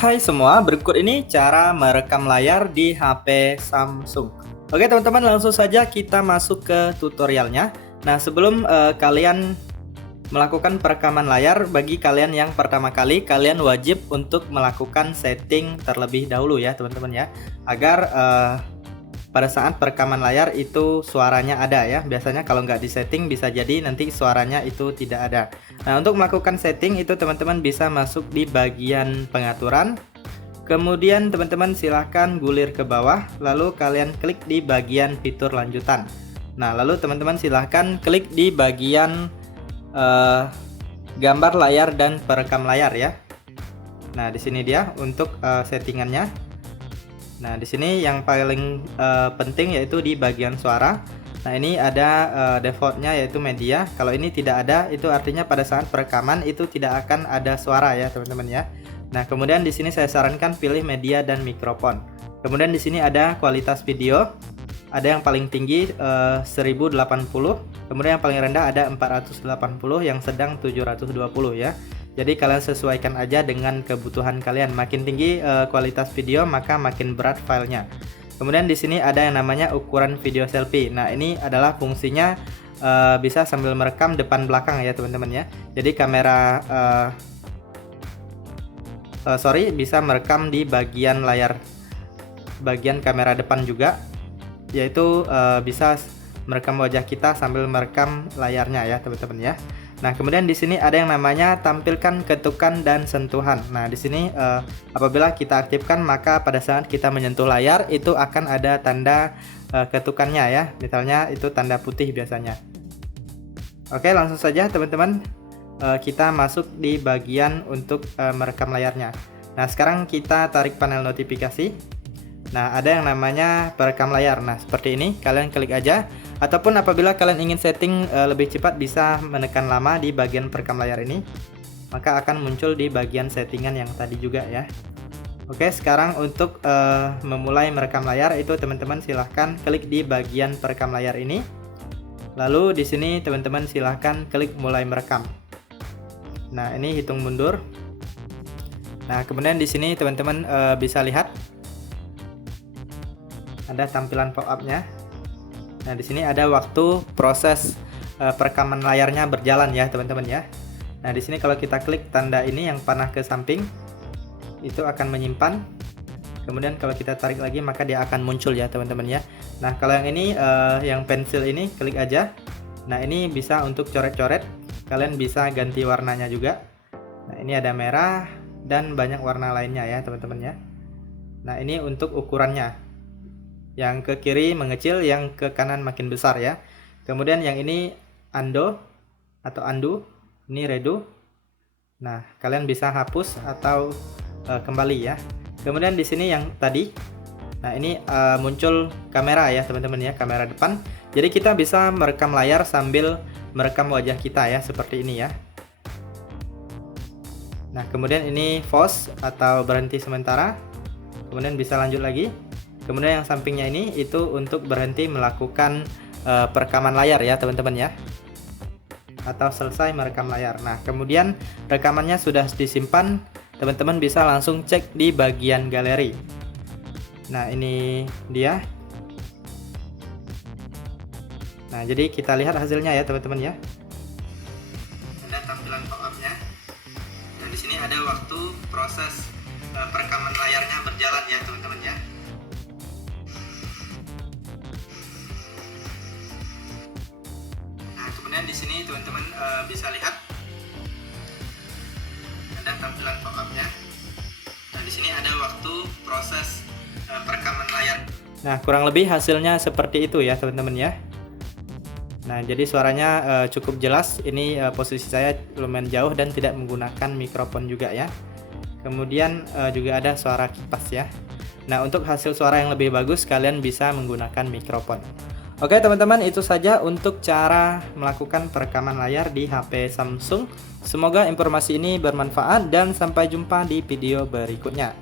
Hai semua, berikut ini cara merekam layar di HP Samsung. Oke teman-teman, langsung saja kita masuk ke tutorialnya. Nah sebelum kalian melakukan perekaman layar, bagi kalian yang pertama kali, kalian wajib untuk melakukan setting terlebih dahulu ya teman-teman ya, agar pada saat perekaman layar itu suaranya ada ya. Biasanya kalau nggak disetting bisa jadi nanti suaranya itu tidak ada. Nah untuk melakukan setting itu teman-teman bisa masuk di bagian pengaturan. Kemudian teman-teman silahkan gulir ke bawah, lalu kalian klik di bagian fitur lanjutan. Nah lalu teman-teman silahkan klik di bagian gambar layar dan perekam layar ya. Nah di sini dia untuk settingannya. Nah, di sini yang paling penting yaitu di bagian suara. Nah, ini ada defaultnya yaitu media. Kalau ini tidak ada, itu artinya pada saat perekaman itu tidak akan ada suara ya, teman-teman ya. Nah, kemudian di sini saya sarankan pilih media dan mikrofon. Kemudian di sini ada kualitas video. Ada yang paling tinggi 1080, kemudian yang paling rendah ada 480, yang sedang 720 ya. Jadi kalian sesuaikan aja dengan kebutuhan kalian. Makin tinggi kualitas video maka makin berat filenya. Kemudian di sini ada yang namanya ukuran video selfie. Nah ini adalah fungsinya bisa sambil merekam depan belakang ya teman-teman ya. Jadi kamera bisa merekam di bagian layar, bagian kamera depan juga, yaitu bisa merekam wajah kita sambil merekam layarnya ya teman-teman ya. Nah, kemudian di sini ada yang namanya tampilkan ketukan dan sentuhan. Nah, di sini apabila kita aktifkan maka pada saat kita menyentuh layar itu akan ada tanda ketukannya ya. Misalnya itu tanda putih biasanya. Oke, langsung saja teman-teman kita masuk di bagian untuk merekam layarnya. Nah, sekarang kita tarik panel notifikasi. Nah, ada yang namanya perekam layar. Nah, seperti ini, kalian klik aja. Ataupun apabila kalian ingin setting lebih cepat, bisa menekan lama di bagian perekam layar ini. Maka akan muncul di bagian settingan yang tadi juga ya. Oke, sekarang untuk memulai merekam layar itu teman-teman silahkan klik di bagian perekam layar ini. Lalu di sini teman-teman silahkan klik mulai merekam. Nah, ini hitung mundur. Nah, kemudian di sini teman-teman bisa lihat ada tampilan pop-up-nya. Nah, di sini ada waktu proses perekaman layarnya berjalan ya, teman-teman ya. Nah, di sini kalau kita klik tanda ini yang panah ke samping, itu akan menyimpan. Kemudian kalau kita tarik lagi maka dia akan muncul ya, teman-teman ya. Nah, kalau yang ini yang pensil ini klik aja. Nah, ini bisa untuk coret-coret. Kalian bisa ganti warnanya juga. Nah, ini ada merah dan banyak warna lainnya ya, teman-teman ya. Nah, ini untuk ukurannya. Yang ke kiri mengecil, yang ke kanan makin besar ya. Kemudian yang ini undo atau undo, ini redo. Nah, kalian bisa hapus atau kembali ya. Kemudian di sini yang tadi, nah ini muncul kamera ya teman-teman ya, kamera depan. Jadi kita bisa merekam layar sambil merekam wajah kita ya, seperti ini ya. Nah, kemudian ini pause atau berhenti sementara. Kemudian bisa lanjut lagi. Kemudian yang sampingnya ini itu untuk berhenti melakukan perekaman layar ya teman-teman ya, atau selesai merekam layar. Nah, kemudian rekamannya sudah disimpan, teman-teman bisa langsung cek di bagian galeri. Nah, ini dia. Nah, jadi kita lihat hasilnya ya teman-teman ya. Ada tampilan pop-up-nya. Nah, di sini ada waktu proses perekaman layarnya berjalan ya teman-teman ya. Kemudian di sini teman-teman bisa lihat ada tampilan pop-up-nya. Nah, di sini ada waktu proses perekaman layar. Nah, kurang lebih hasilnya seperti itu ya, teman-teman ya. Nah, jadi suaranya cukup jelas. Ini posisi saya lumayan jauh dan tidak menggunakan mikrofon juga ya. Kemudian juga ada suara kipas ya. Nah, untuk hasil suara yang lebih bagus kalian bisa menggunakan mikrofon. Oke teman-teman, itu saja untuk cara melakukan perekaman layar di HP Samsung. Semoga informasi ini bermanfaat dan sampai jumpa di video berikutnya.